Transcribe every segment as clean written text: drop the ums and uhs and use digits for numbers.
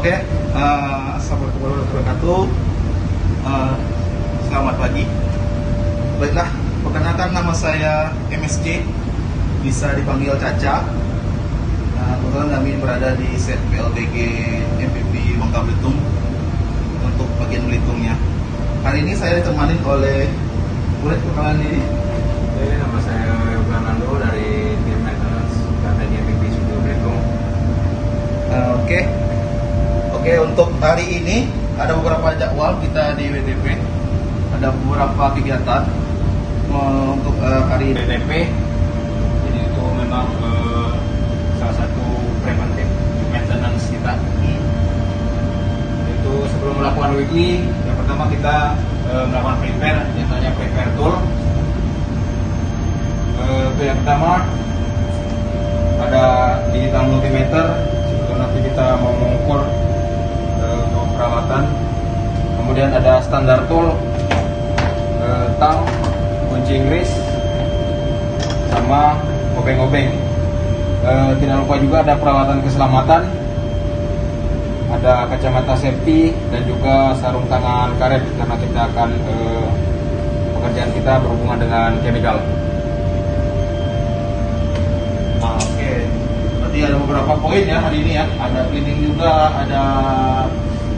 Oke, Assalamualaikum warahmatullahi wabarakatuh. Selamat pagi. Baiklah, perkenalkan nama saya MSC, bisa dipanggil Caca. Kebetulan kami berada di set PLBG MPP Bangka Belitung untuk bagian Belitungnya. Hari ini saya ditemani oleh, boleh perkenalan diri? Jadi nama saya Fernando dari tim maintenance di MPP Studio Belitung. Oke, untuk hari ini ada beberapa jadwal kita di WTP. Ada beberapa kegiatan untuk hari ini. WTP, jadi itu memang salah satu preventif maintenance kita. Itu sebelum melakukan weekly, yang pertama kita melakukan prepare, biasanya prepare tool. Itu yang pertama ada digital multimeter, sebelum nanti kita mau mengukur untuk perawatan. Kemudian ada standar tool, tang, kunci Inggris, sama obeng-obeng. Tidak lupa juga ada peralatan keselamatan, ada kacamata safety dan juga sarung tangan karet karena kita akan pekerjaan kita berhubungan dengan chemical. Oke, berarti ada beberapa poin ya hari ini ya. Ada cleaning juga, ada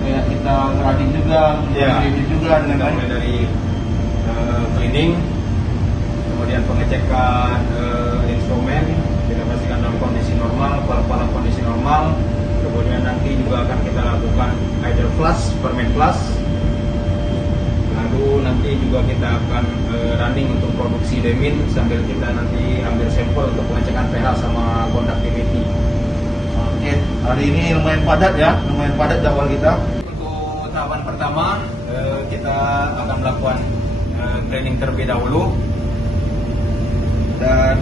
kayak kita ngerading juga, review juga dengan Kita mulai dari cleaning, kemudian pengecekan instrumen, kita pastikan dalam kondisi normal, valve kondisi normal. Kemudian nanti juga akan kita lakukan idle flush, permanent flush. Lalu nanti juga kita akan running untuk produksi demin sambil kita nanti ambil sampel untuk pengecekan pH sama conductivity. Oke, hari ini lumayan padat ya, lumayan padat jadwal kita. Untuk tahapan pertama kita akan melakukan training terlebih dahulu. Dan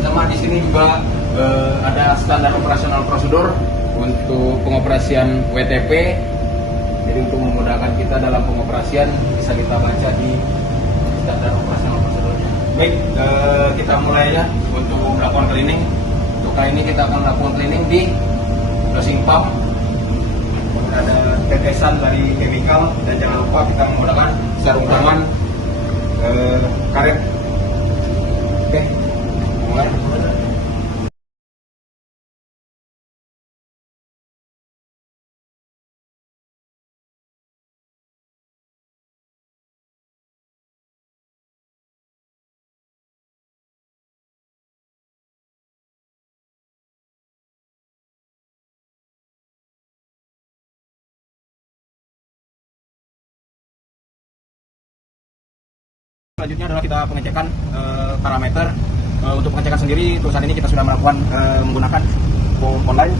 sama di sini juga ada standar operasional prosedur untuk pengoperasian WTP. Jadi untuk memudahkan kita dalam pengoperasian bisa kita baca di standar operasional prosedurnya. Baik, kita mulai ya untuk melakukan cleaning. Untuk kali ini kita akan melakukan cleaning di dosing pump. Kemudian ada tetesan dari chemical dan jangan lupa kita menggunakan sarung tangan, karet. Oke, mulai. Selanjutnya adalah kita pengecekan parameter. Untuk pengecekan sendiri, untuk saat ini kita sudah melakukan menggunakan form online.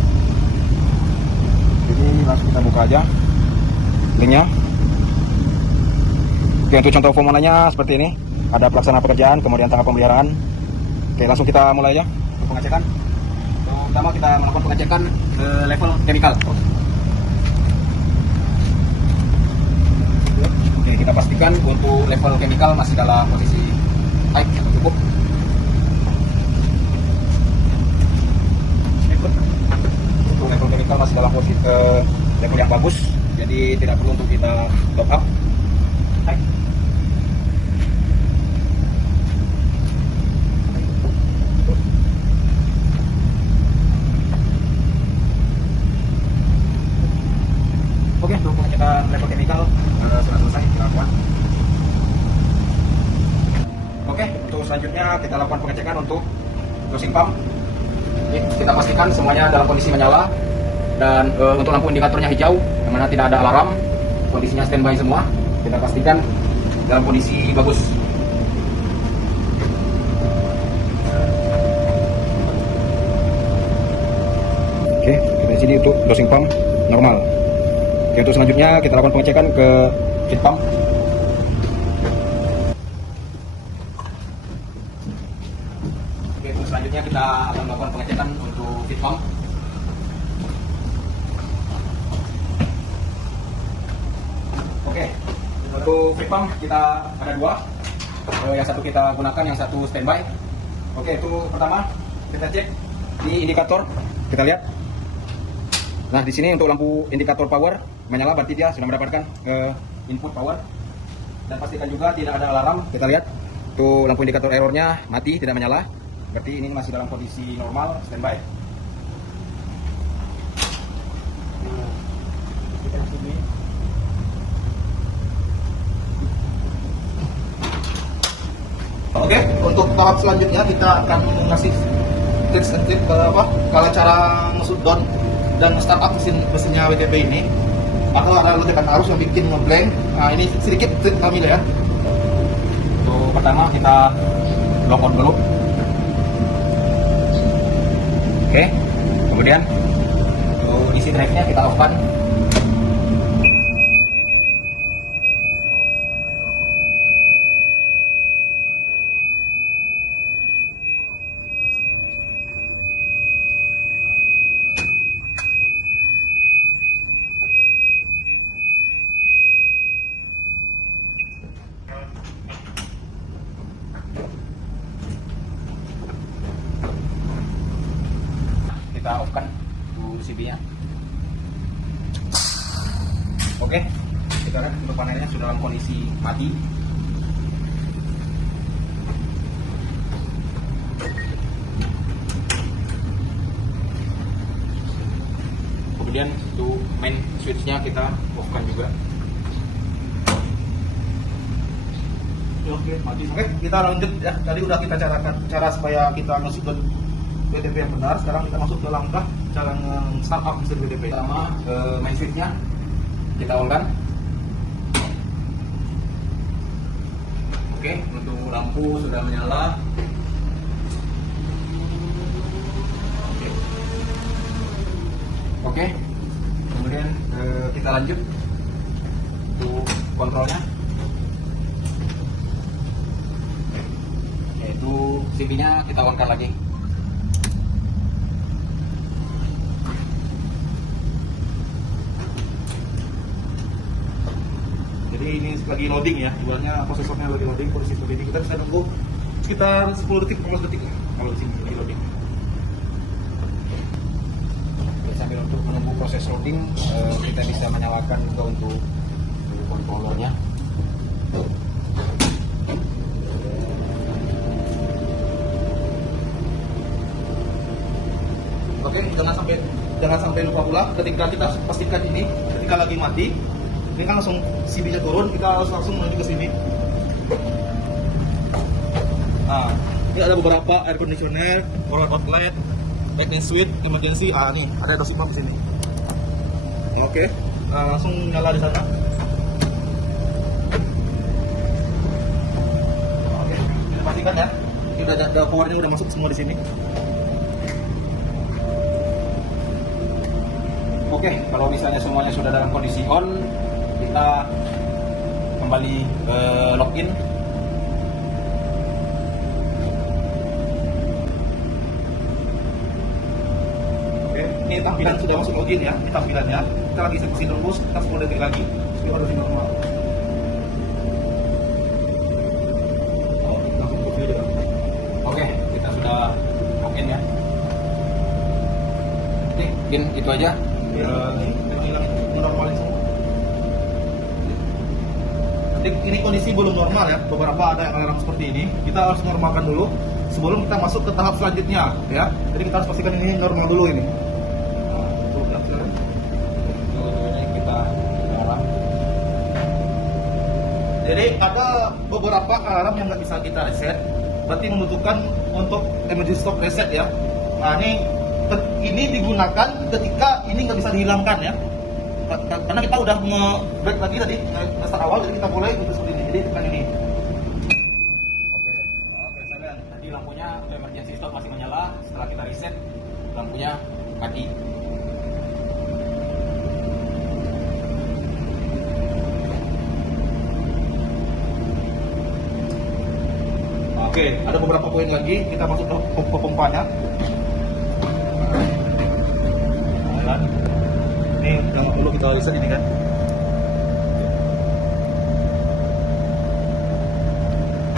Jadi langsung kita buka aja linknya. Oke, untuk contoh form online-nya seperti ini. Ada pelaksana pekerjaan, kemudian tahap pemeliharaan. Oke, langsung kita mulai ya untuk pengecekan. Pertama kita melakukan pengecekan level chemical. Oke, kita pastikan untuk level chemical masih dalam posisi high atau cukup. Untuk level chemical masih dalam posisi level yang bagus, jadi tidak perlu untuk kita top up. High. Oke, untuk pengecekan level chemical sudah selesai kita lakukan. Oke, untuk selanjutnya kita lakukan pengecekan untuk dosing pump. Kita pastikan semuanya dalam kondisi menyala dan untuk lampu indikatornya hijau, yang mana tidak ada alarm, kondisinya standby semua. Kita pastikan dalam kondisi bagus. Oke, dari sini untuk dosing pump normal. Oke, untuk selanjutnya kita lakukan pengecekan ke feed pump. Oke, untuk selanjutnya kita akan melakukan pengecekan untuk feed pump. Oke, untuk feed pump kita ada dua. Yang satu kita gunakan, yang satu standby. Oke, itu pertama kita cek di indikator, kita lihat. Nah, di sini untuk lampu indikator power menyala, berarti dia sudah mendapatkan input power. Dan pastikan juga tidak ada alarm. Kita lihat tuh lampu indikator errornya mati, tidak menyala. Berarti ini masih dalam kondisi normal, standby. Oke, untuk tahap selanjutnya kita akan ngasih tips and trik kalau cara nge-shutdown dan startup mesinnya WTP ini. Maka ada tekan arus yang bikin ngeblank. Nah, ini sedikit trik kami ya. Untuk pertama kita lock on dulu. Oke, kemudian untuk isi drive-nya kita off-kan. Kita off-kan UCB-nya. Oke, kita lihat untuk panelnya sudah dalam kondisi mati. Kemudian untuk main switch-nya kita off-kan juga. Oke, mati. Oke, kita lanjut ya. Tadi udah kita cara supaya kita nge-shutdown WTP yang benar. Sekarang kita masuk ke langkah cara startup mesin WTP. Pertama, main switch-nya kita on-kan. Oke, untuk lampu sudah menyala. Oke, kemudian kita lanjut untuk kontrolnya, yaitu CB-nya kita on-kan lagi. Jadi ini lagi loading ya, ibaratnya prosesornya lagi loading, proses loading. Kita bisa nunggu sekitar 10 detik, 15 detik ya, kalau di sini lagi loading. Sambil untuk menunggu proses loading, kita bisa menyalakan juga untuk controllernya. Oke, jangan sampai lupa pula ketika kita pastikan ini ketika lagi mati. Ini kan langsung CB-nya turun, kita harus langsung menuju ke sini. Nah, ini ada beberapa air conditioner, power outlet, lightning switch, emergency. Nih ada dosimer di sini. Oke, langsung nyala di sana. Oke, kita pastikan ya. Ini udah powernya udah masuk semua di sini. Oke, kalau misalnya semuanya sudah dalam kondisi on, kita kembali login. Oke, ini tampilan sudah masuk login ya. Ini tampilannya. Kita lagi eksekusi terus, kita 10 detik lagi. Ini udah normal. Langsung ke video. Oke, kita sudah login ya. Oke, mungkin itu aja. Hilang normalin semua. Ini kondisi belum normal ya, beberapa ada yang alarm seperti ini. Kita harus normalkan dulu sebelum kita masuk ke tahap selanjutnya ya. Jadi kita harus pastikan ini normal dulu ini. Kita alarm. Jadi ada beberapa alarm yang nggak bisa kita reset, berarti membutuhkan untuk emergency stop reset ya. Nah ini digunakan ketika ini nggak bisa dihilangkan ya. Karena kita udah nge-break lagi tadi start awal, jadi kita mulai untuk seperti ini. Jadi tekan ini. Oke, sekalian. Tadi lampunya emergency stop masih menyala. Setelah kita reset, lampunya mati. Oke, ada beberapa poin lagi. Kita masuk ke pompanya. Ini udah perlu kita reset ini kan.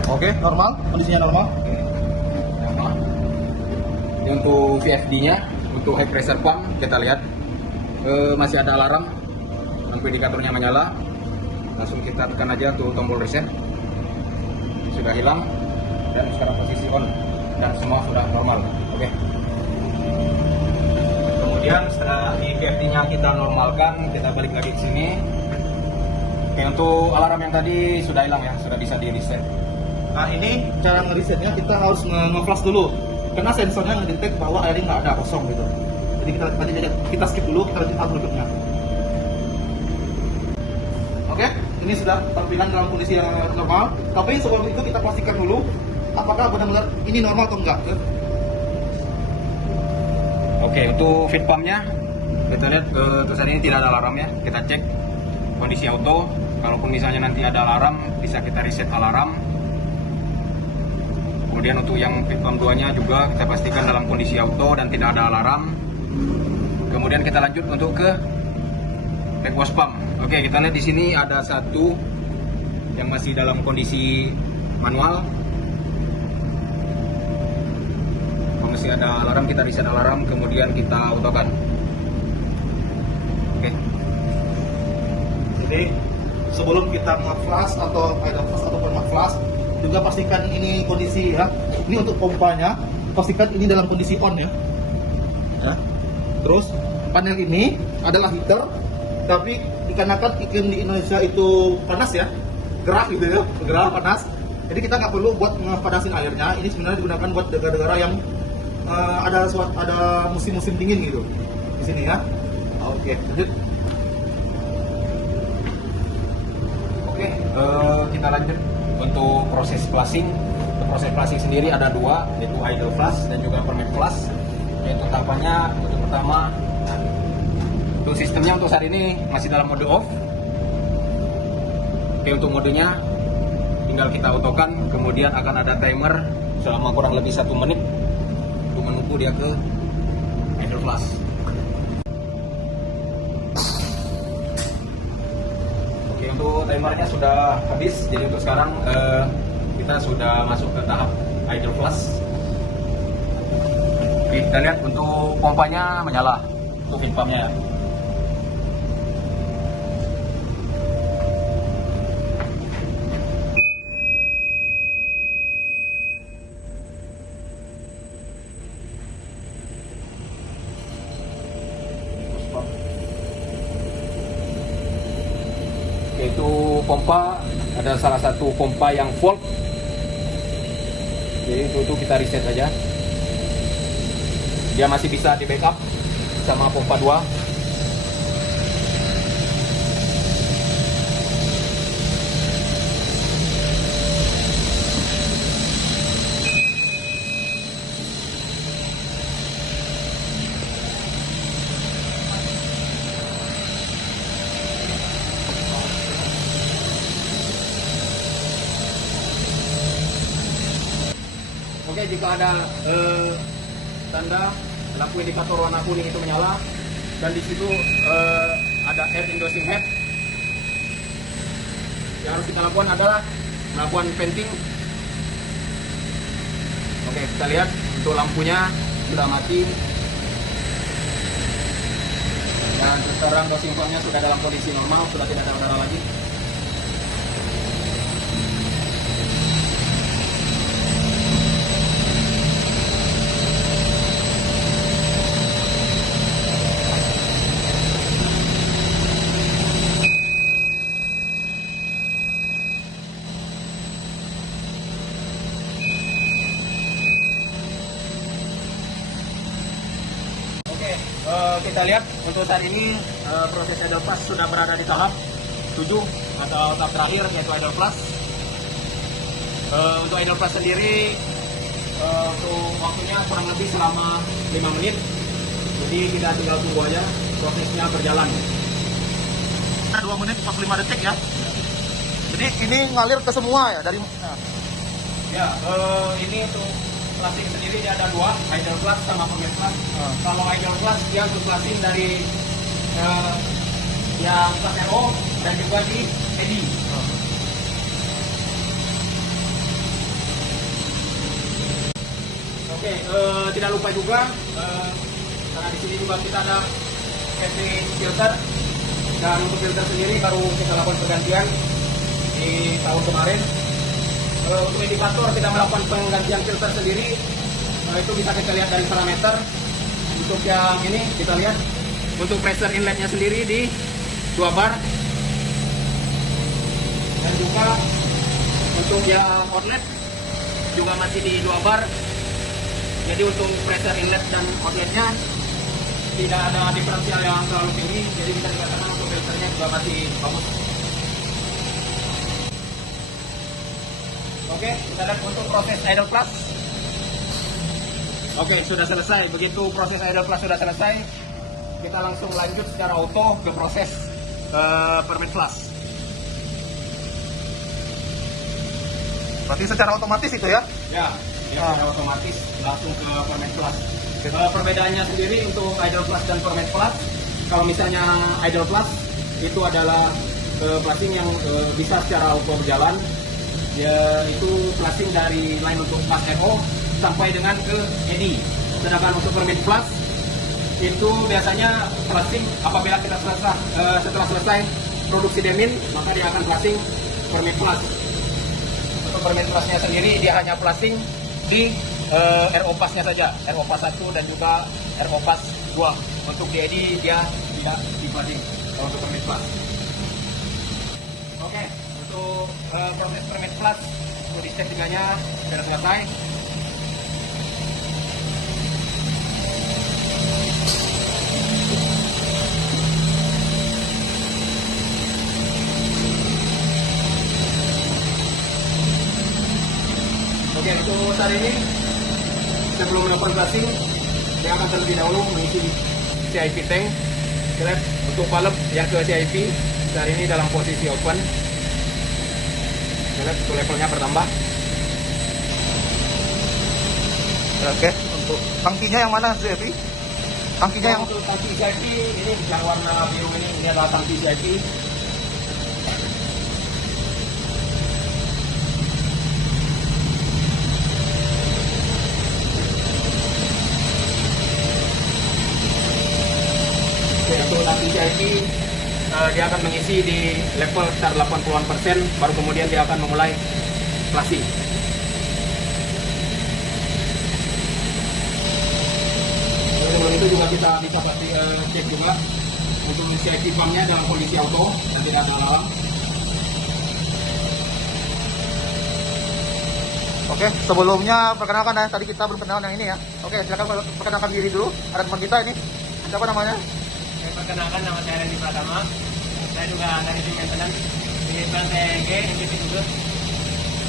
Oke, normal, kondisinya normal. Ini untuk VFD-nya, untuk high pressure pump kita lihat masih ada alarm, lampu indikatornya menyala. Langsung kita tekan aja tuh tombol reset. Sudah hilang dan sekarang posisi on dan semua sudah normal. Oke. Kemudian setelah VFD-nya kita normalkan, kita balik lagi ke sini. Oke, untuk alarm yang tadi sudah hilang ya, sudah bisa di reset. Nah ini cara ngeresetnya kita harus nge-flash dulu, karena sensornya ngedetect bahwa airnya nggak ada, kosong gitu. Jadi kita skip dulu, kita lanjut out berikutnya. Oke, ini sudah tampilan dalam kondisi yang normal. Tapi sebelum itu kita pastikan dulu apakah benar-benar ini normal atau enggak. Oke, untuk feed pumpnya kita lihat tulisan ini tidak ada alarmnya. Kita cek kondisi auto. Kalaupun misalnya nanti ada alarm, bisa kita reset alarm. Kemudian untuk yang feed pump 2-nya juga kita pastikan dalam kondisi auto dan tidak ada alarm. Kemudian kita lanjut untuk ke back wash pump. Oke, kita lihat di sini ada satu yang masih dalam kondisi manual. Kalau masih ada alarm, kita reset alarm, kemudian kita autokan. Oke. Jadi sebelum kita nge-flash atau idle flash ataupun nge-flash, juga pastikan ini kondisi ya. Ini untuk pompanya, pastikan ini dalam kondisi on ya. Terus panel ini adalah heater, tapi dikarenakan iklim di Indonesia itu panas ya, gerah gitu ya, gerah panas. Jadi kita nggak perlu buat ngepanasin airnya. Ini sebenarnya digunakan buat negara-negara yang ada musim-musim dingin gitu di sini ya. Oke, lanjut. Oke, kita lanjut untuk proses flushing. Untuk proses flushing sendiri ada dua, yaitu idle flush dan juga permanent flush. Yaitu tahapannya untuk pertama, untuk sistemnya untuk saat ini masih dalam mode off. Oke, untuk modenya tinggal kita autokan, kemudian akan ada timer selama kurang lebih 1 menit untuk menunggu dia ke idle flush. Oke, untuk timernya sudah habis, jadi untuk sekarang kita sudah masuk ke tahap idle flush. Oke, kita lihat untuk pompanya menyala, untuk feed pumpnya. Yaitu pompa, ada salah satu pompa yang fault, jadi itu kita reset saja. Dia masih bisa di backup sama pompa 2. Oke, jika ada tanda lampu indikator warna kuning itu menyala dan di situ ada air indosing head, yang harus kita lakukan adalah melakukan venting. Oke, kita lihat untuk lampunya sudah mati dan sekarang dosing pumpnya sudah dalam kondisi normal, sudah tidak ada udara lagi. Kita lihat untuk saat ini proses idle flush sudah berada di tahap 7 atau tahap terakhir, yaitu idle flush. Untuk idle flush sendiri untuk waktunya kurang lebih selama 5 menit, jadi kita tinggal tunggu aja prosesnya berjalan. 2 menit 45 detik ya. Jadi ini ngalir ke semua ya dari Ya, ini untuk flushing sendiri dia ada 2, idle flush sama permanent flush. Kalau idle flush dia untuk flushing dari yang flush RO dan juga di eddy. Oke, tidak lupa juga karena di sini juga kita ada casing filter, dan untuk filter sendiri baru kita lakukan pergantian di tahun kemarin. Untuk indikator kita melakukan penggantian filter sendiri, itu bisa kita lihat dari parameter. Untuk yang ini kita lihat untuk pressure inletnya sendiri di 2 bar, dan juga untuk yang outlet juga masih di 2 bar. Jadi untuk pressure inlet dan outletnya tidak ada diferensial yang terlalu tinggi, jadi bisa dikatakan untuk filternya juga masih bagus. Oke, kita lihat untuk proses idle flush. Oke, sudah selesai. Begitu proses idle flush sudah selesai, kita langsung lanjut secara auto ke proses permit flush. Berarti secara otomatis itu ya? Ya, secara otomatis langsung ke permit flush. Perbedaannya sendiri untuk idle flush dan permit flush. Kalau misalnya idle flush itu adalah flushing yang bisa secara auto berjalan. Ya, itu flushing dari line untuk flush RO sampai dengan ke eddy. Sedangkan untuk permit flush itu biasanya flushing apabila kita setelah selesai produksi demin, maka dia akan flushing permit flush. Untuk permit flushnya sendiri dia hanya flushing di RO pass-nya saja, RO pass 1 dan juga RO pass 2. Untuk di eddy dia tidak di flushing kalau untuk permit flush. Oke, untuk proses permit flush untuk di step 3-nya sudah selesai. Oke, untuk saat ini sebelum melakukan flushing, dia akan terlebih dahulu mengisi CIP tank. Lihat untuk valve yang ke CIP saat ini dalam posisi open. Lihat untuk levelnya bertambah. Oke, untuk tangkinya yang mana CIP? Tangkinya yang untuk tangki CIP ini yang warna biru ini adalah tangki CIP. Untuk tangki CIP dia akan mengisi di level sekitar 80%, baru kemudian dia akan memulai flushing. Sebelum itu juga kita bisa cek juga untuk CIP pumpnya dalam kondisi auto dan tidak ada alarm. Oke, sebelumnya perkenalkan ya, tadi kita belum kenal yang ini ya. Oke, silakan perkenalkan diri dulu. Ada teman kita ini. Siapa namanya? Perkenalkan, nama saya Randy Pratama. Saya juga dari tim maintenance di PLTG MPP juga.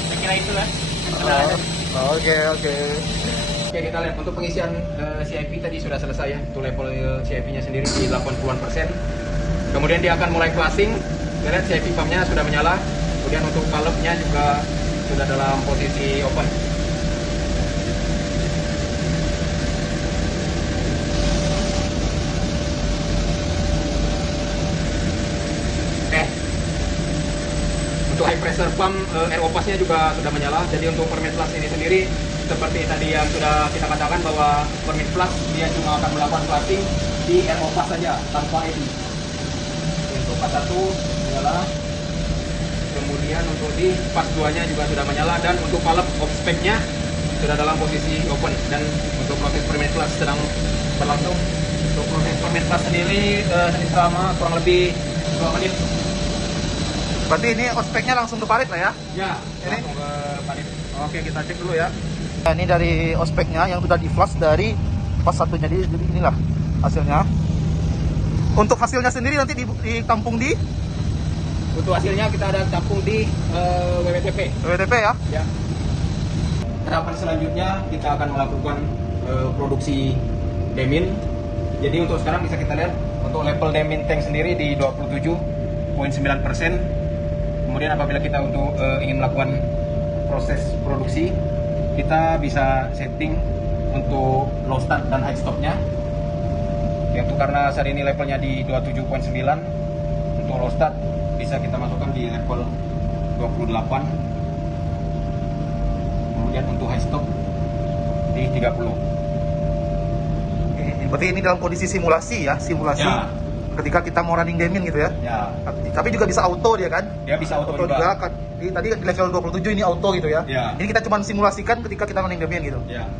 Saya kira itulah. Oke. Oke, kita lihat untuk pengisian CIP tadi sudah selesai ya. Untuk level CIP-nya sendiri di 80%. Kemudian dia akan mulai flushing. Kita lihat CIP pumpnya sudah menyala. Kemudian untuk valve-nya juga sudah dalam posisi open. Untuk high pressure pump RO pass-nya juga sudah menyala. Jadi untuk permit flush ini sendiri seperti tadi yang sudah kita katakan bahwa permit flush dia cuma akan melakukan flushing di RO pass saja tanpa eddy. Untuk pass 1 menyala. Kemudian untuk di pass 2-nya juga sudah menyala, dan untuk valve off spec-nya sudah dalam posisi open, dan untuk proses permit flush sedang berlangsung. Untuk proses permit flush sendiri selama kurang lebih 2 menit. Berarti ini ospeknya langsung ke parit lah ya? Ya, ini langsung ke parit. Oke, kita cek dulu ya. Nah, ini dari ospeknya yang sudah di flush dari pas satunya, jadi inilah hasilnya. Untuk hasilnya sendiri nanti ditampung di? Untuk hasilnya kita ada tampung di WWTP. WWTP ya? Ya. Tahapan selanjutnya kita akan melakukan produksi demin. Jadi untuk sekarang bisa kita lihat untuk level demin tank sendiri di 27,9%. Kemudian apabila kita untuk ingin melakukan proses produksi, kita bisa setting untuk low start dan high stopnya. Yaitu karena saat ini levelnya di 27,9, untuk low start bisa kita masukkan di level 28. Kemudian untuk high stop di 30. Berarti ini dalam kondisi simulasi ya, simulasi. Ya. Ketika kita mau running daemon gitu ya. Ya. Tapi juga bisa auto dia kan? Dia bisa auto juga. Tadi di level 27 ini auto gitu ya. Ya. Ini kita cuma simulasikan ketika kita running daemon gitu. Ya.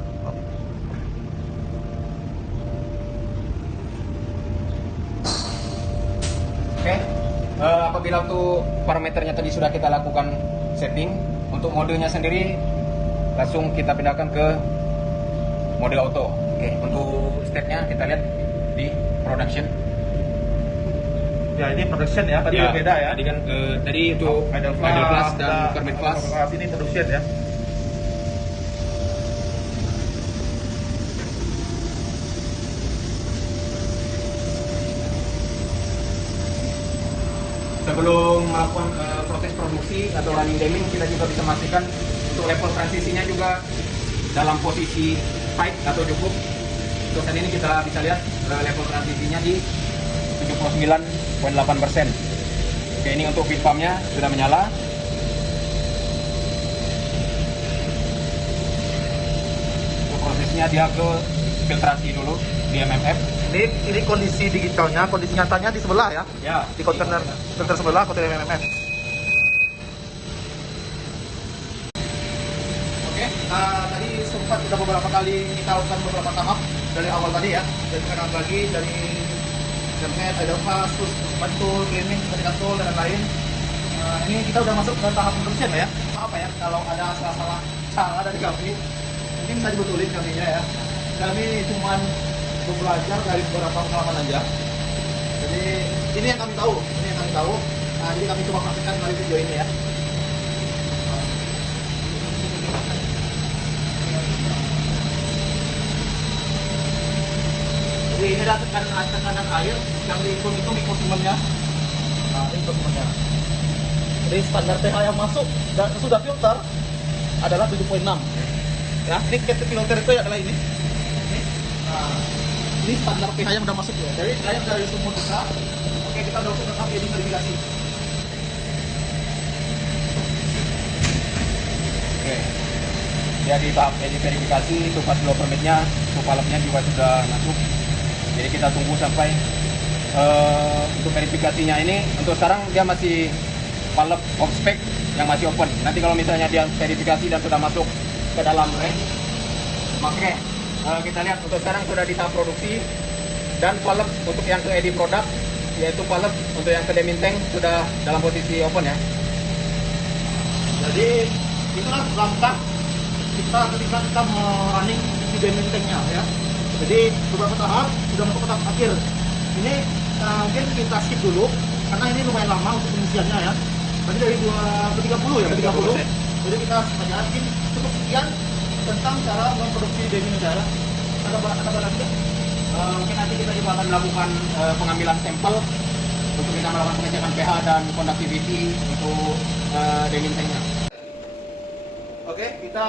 Oke. Apabila untuk parameternya tadi sudah kita lakukan setting, untuk modenya sendiri langsung kita pindahkan ke mode auto. Oke. Untuk stepnya kita lihat di production. Ya ini production ya, tadi Ya, beda ya. Tadi kan tadi untuk idle class dan permit class. Ini production ya. Sebelum melakukan proses produksi atau running daemon, kita juga bisa memastikan untuk level transisinya juga dalam posisi tight atau cukup. Untuk saat ini kita bisa lihat level transisinya di 79,8%. Oke, ini untuk feed pumpnya sudah menyala. Untuk prosesnya dia ke filtrasi dulu di MMF. Ini kondisi digitalnya, kondisi nyatanya di sebelah ya. Ya, Di kontainer filter sebelah, kontainer MMF. Oke, tadi sempat sudah beberapa kali kita lakukan beberapa tahap dari awal tadi ya. Dari kanan lagi, dari internet, ada pas, terus bantul, cleaning, dari kasur, dan lain-lain. Ini kita udah masuk ke tahap production ya. Apa ya, kalau ada salah cara dari kami, Mungkin bisa dibetulin kaminya ya. Kami cuman belajar dari beberapa pengalaman aja. Jadi ini yang kami tahu, Nah, jadi kami coba praktekkan melalui video ini ya. Jadi ini adalah tekanan air yang dihitung-hitung di konsumennya. Nah, ini konsumennya. Jadi standar pH yang masuk dan sudah filter adalah 7,6. Ya, ini filter itu adalah ini. Nah, ini standar pH yang udah masuk ya. Jadi air dari sumur kita. Oke, kita udah masuk ke ini verifikasi. Oke. Dia di tahap edit verifikasi, untuk pas flow permitnya, untuk valve-nya juga sudah masuk. Jadi kita tunggu sampai untuk verifikasinya ini. Untuk sekarang dia masih valve off spec yang masih open. Nanti kalau misalnya dia verifikasi dan sudah masuk ke dalam range, maka kita lihat untuk sekarang sudah di tahap produksi, dan valve untuk yang ke edit product, yaitu valve untuk yang ke daemon tank sudah dalam posisi open ya. Jadi itulah langkah kita ketika kita mau running di daemon tanknya ya. Jadi beberapa tahap sudah masuk ke tahap akhir. Ini mungkin kita skip dulu karena ini lumayan lama untuk pengisiannya ya. Tadi dari 2 ke 30 ya, ke 30. Jadi kita sebenarnya mungkin cukup sekian tentang cara memproduksi daemon negara. Ada lagi? Mungkin nanti kita juga akan melakukan pengambilan sampel untuk kita melakukan pengecekan pH dan conductivity untuk daemon tanknya. Oke, kita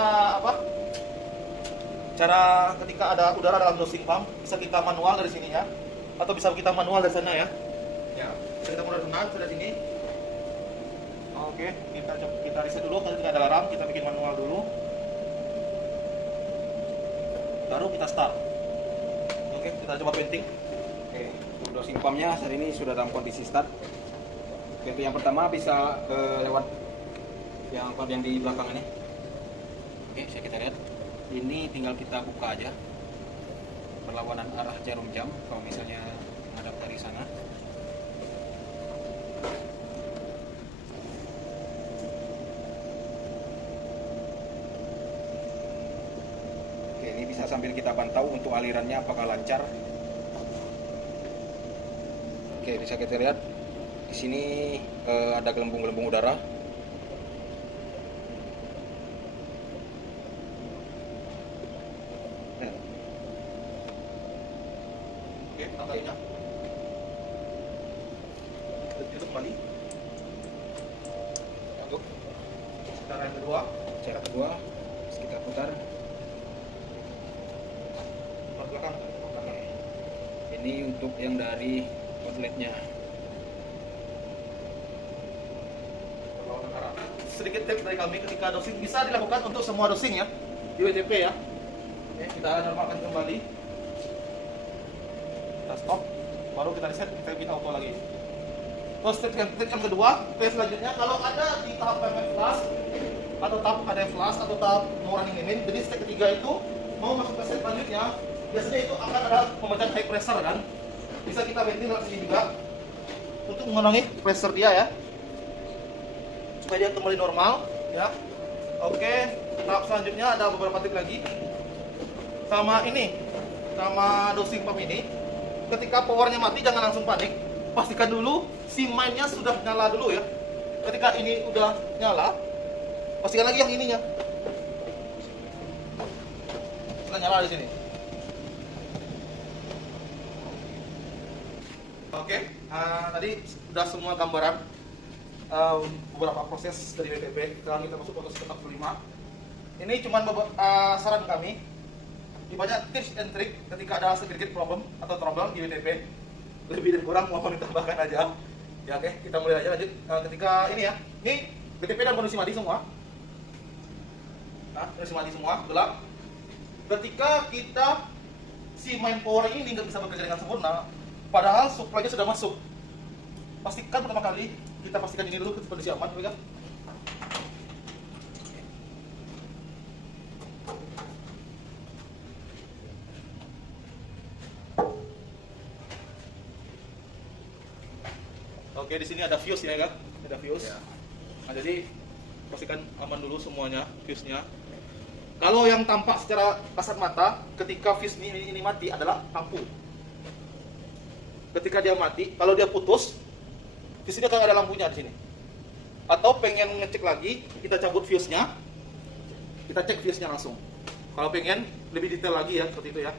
cara ketika ada udara dalam dosing pump bisa kita manual dari sini ya, atau bisa kita manual dari sana ya. Ya. Bisa kita manual dari sini. Oke, kita reset dulu kalau tidak ada alarm, kita bikin manual dulu. Baru kita start. Oke, kita coba venting. Oke, untuk dosing pumpnya saat ini sudah dalam kondisi start. Pintu yang pertama bisa lewat yang di belakang ini. Oke, saya kita lihat. Ini tinggal kita buka aja. Berlawanan arah jarum jam kalau misalnya menghadap dari sana. Oke, ini bisa sambil kita pantau untuk alirannya apakah lancar. Oke, bisa kita lihat di sini ada gelembung-gelembung udara. Oke, tangkainya. Itu kembali. Satu, Cara yang kedua, cara kedua, kita putar. ke belakang. Ini untuk yang dari outletnya. Berlawanan arah. Sedikit tips dari kami ketika dosing bisa dilakukan untuk semua dosing ya di WTP ya. Oke, kita normalkan kembali. stop, baru kita reset, kita bikin auto lagi. Terus step yang kedua, step selanjutnya kalau ada di tahap payment flash atau tahap ada flash atau tahap mau running limit, jadi step ketiga itu mau masuk ke step selanjutnya, biasanya itu akan ada pemecahkan high pressure kan. Bisa kita ventil lewat sini juga untuk mengurangi pressure dia ya, supaya dia kembali normal ya. Oke, tahap selanjutnya ada beberapa tip lagi sama ini, sama dosing pump ini. Ketika powernya mati jangan langsung panik, pastikan dulu si mainnya sudah nyala dulu ya. Ketika ini udah nyala, pastikan lagi yang ininya sudah nyala di sini. Oke, tadi sudah semua gambaran beberapa proses dari WTP. Sekarang kita masuk proses tahap kelima. Ini cuma saran kami. Di banyak tips and trick ketika ada sedikit problem atau trouble di WTP. Lebih dan kurang mohon ditambahkan aja. Ya oke, kita mulai aja lanjut. Ketika ini ya, ini WTP dan kondisi mati semua. Nah, kondisi mati semua, gelap. Ketika kita si main power ini nggak bisa bekerja dengan sempurna, padahal supply-nya sudah masuk. Pastikan pertama kali kita pastikan ini dulu kondisi aman, ya. Oke, di sini ada fuse ya, kan? Ada fuse. Ya. Nah, jadi pastikan aman dulu semuanya fuse-nya. Kalau yang tampak secara kasat mata ketika fuse ini mati adalah lampu. Ketika dia mati, kalau dia putus, di sini akan ada lampunya di sini. Atau pengen ngecek lagi, kita cabut fuse-nya, kita cek fuse-nya langsung. Kalau pengen lebih detail lagi ya, seperti itu ya.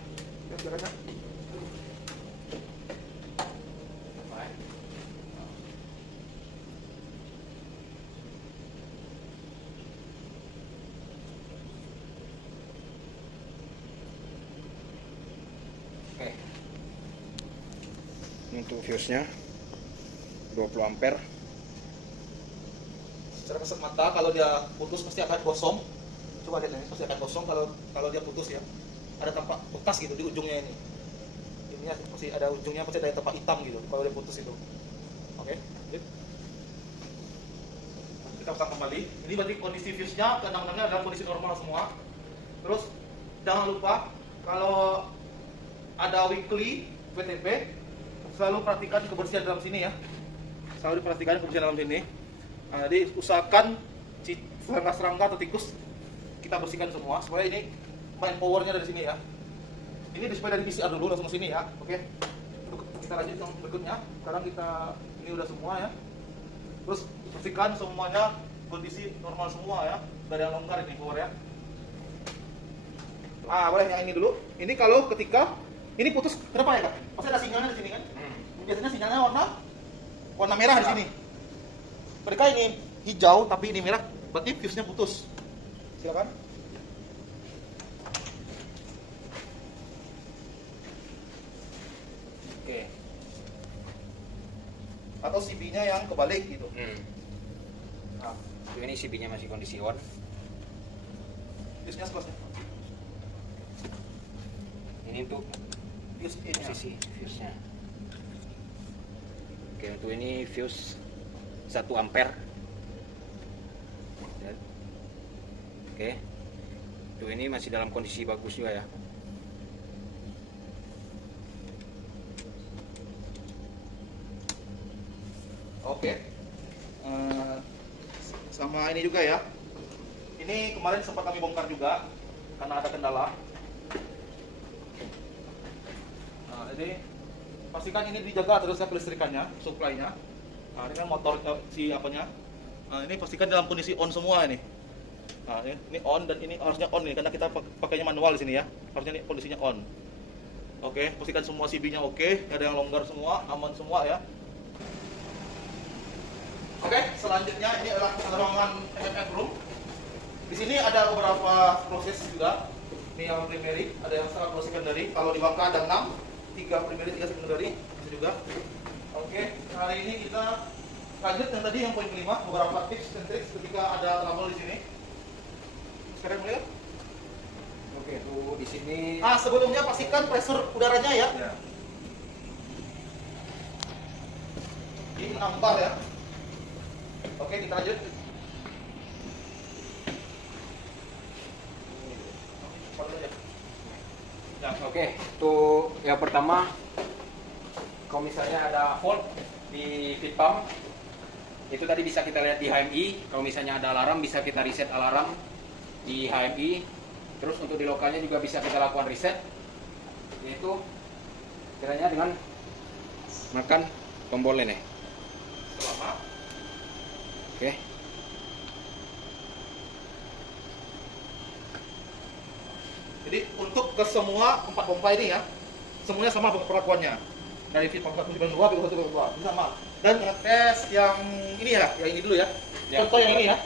Oke. Ini untuk fuse-nya 20 ampere. Secara kasat mata kalau dia putus pasti akan kosong. Coba lihat ini, pasti akan kosong kalau dia putus ya. Ada tampak bekas gitu di ujungnya ini. Ininya pasti ada ujungnya, pasti ada tempat hitam gitu kalau dia putus itu. Oke. Kita pasang kembali. Ini berarti kondisi fuse-nya, keenam-enamnya adalah kondisi normal semua. Terus jangan lupa kalau ada weekly WTP, selalu perhatikan kebersihan dalam sini ya. Selalu diperhatikan kebersihan dalam sini. Nah, jadi usahakan serangga-serangga atau tikus kita bersihkan semua supaya ini main powernya dari sini ya. Ini supaya dari PCR dulu langsung ke sini ya. Oke. Kita lanjut yang berikutnya. Sekarang kita ini udah semua ya. Terus bersihkan semuanya kondisi normal semua ya. Gak ada yang longgar ini power ya. Boleh yang ini dulu. Ini kalau ketika ini putus, kenapa ya Kak? Pasti ada sinyalnya di sini kan? Biasanya sinyalnya warna merah di sini. Ketika ini hijau tapi ini merah, berarti fuse-nya putus. Silakan. Oke. Atau CB-nya yang kebalik gitu. Nah, ini CB-nya masih kondisi on. Fuse-nya sebelah. Ini untuk posisi fuse-nya. Oke, untuk ini fuse 1 ampere. Oke. Untuk ini masih dalam kondisi bagus juga ya. Oke. Sama ini juga ya. Ini kemarin sempat kami bongkar juga karena ada kendala. Nah, jadi pastikan ini dijaga terus ya kelistrikannya, supply-nya. Nah, ini kan motor si apanya. Nah, ini pastikan dalam kondisi on semua ini. Nah, ini on dan ini harusnya on nih karena kita pakainya manual di sini ya. Harusnya ini kondisinya on. Oke, pastikan semua CB-nya oke, nggak ada yang longgar semua, aman semua ya. Oke, selanjutnya ini adalah ruangan MFF room. Di sini ada beberapa proses juga. Ini yang primary, ada yang secondary. Kalau di bangka ada 6, 3 primary, 3 secondary, bisa juga. Oke, hari ini kita lanjut yang tadi yang poin kelima, beberapa tips dan trik ketika ada trouble di sini. Sekarang mulai. Oke, tuh di sini. Sebelumnya pastikan pressure udaranya ya. 6 bar ya. Oke, kita lanjut. Oke, untuk yang pertama, kalau misalnya ada fault di feed pump, itu tadi bisa kita lihat di HMI. Kalau misalnya ada alarm, bisa kita reset alarm di HMI. Terus untuk di lokalnya juga bisa kita lakukan reset, yaitu caranya dengan menekan tombol ini. Selama. Oke. Jadi untuk ke semua 4 pompa ini ya, semuanya sama perlakuannya. Dari feed pump 1 ke 2, pintu 1 ke 2, sama. Dan ngetes yang ini ya, yang ini dulu ya. Ya. Contoh yang ini ya.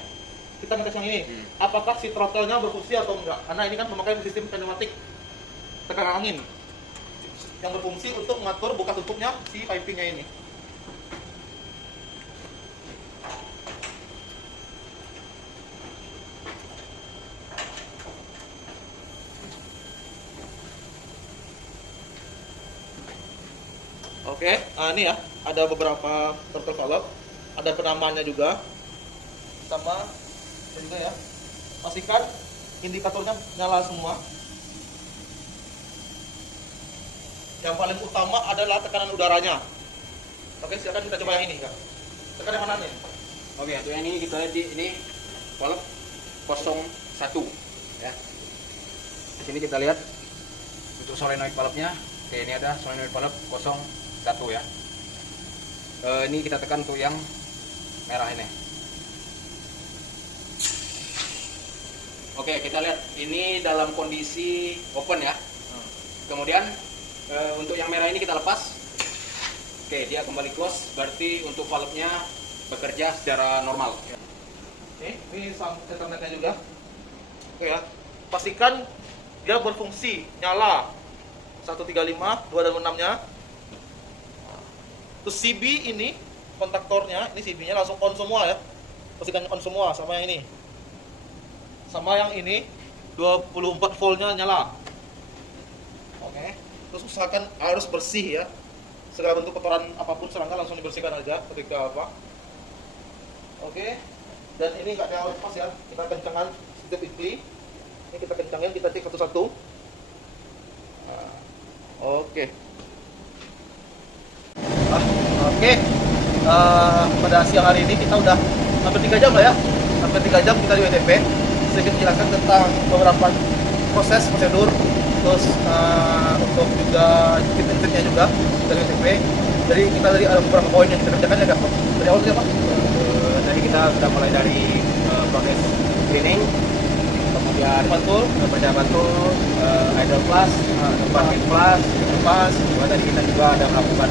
Kita ngetes yang ini. Apakah si throttle-nya berfungsi atau enggak? Karena ini kan memakai sistem pneumatik tekanan angin yang berfungsi untuk mengatur buka tutupnya si pipingnya ini. Oke, nah ini ya, ada beberapa throttle valve, ada penamaannya juga, sama ini juga ya. Pastikan indikatornya nyala semua. Yang paling utama adalah tekanan udaranya. Oke, silakan kita coba yang ini ya. Tekanan mana nih? Oke, untuk yang ini kita lihat di ini valve 01 ya. Di sini kita lihat untuk solenoid valve-nya. Oke, ini ada solenoid valve 01 ya. Ini kita tekan untuk yang merah ini. Oke, kita lihat ini dalam kondisi open ya. Kemudian untuk yang merah ini kita lepas. Oke, dia kembali close, berarti untuk valve-nya bekerja secara normal. Oke, ini Ethernetnya juga. Oke ya, pastikan dia berfungsi, nyala 135, 2 dan 6-nya. Terus CB ini, kontaktornya, ini CB-nya langsung on semua ya. Pastikan on semua sama yang ini. Sama yang ini, 24 voltnya nyala. Oke, terus usahakan harus bersih ya. Segala bentuk kotoran apapun serangga langsung dibersihkan aja ketika apa. Oke, dan ini nggak ada lepas ya. Kita kencangkan sedikit quickly. Ini kita kencangin, kita cek satu-satu. Nah, oke. Oke. Pada siang hari ini kita udah hampir 3 jam lah ya. Hampir 3 jam kita di WTP. Sedikit menjelaskan tentang beberapa proses, prosedur, terus untuk juga tip-tipnya juga dari WTP. Jadi kita tadi ada beberapa poin yang kita kerjakan ya, Kak. Dari awal apa? Tadi kita sudah mulai dari proses cleaning, kemudian kerja bantul, idle plus, parking plus, pas. Tadi kita juga ada melakukan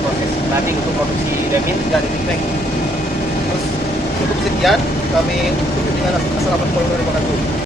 proses landing untuk produksi demin dan tank. Terus cukup sekian kami tutup dengan assalamualaikum warahmatullahi wabarakatuh.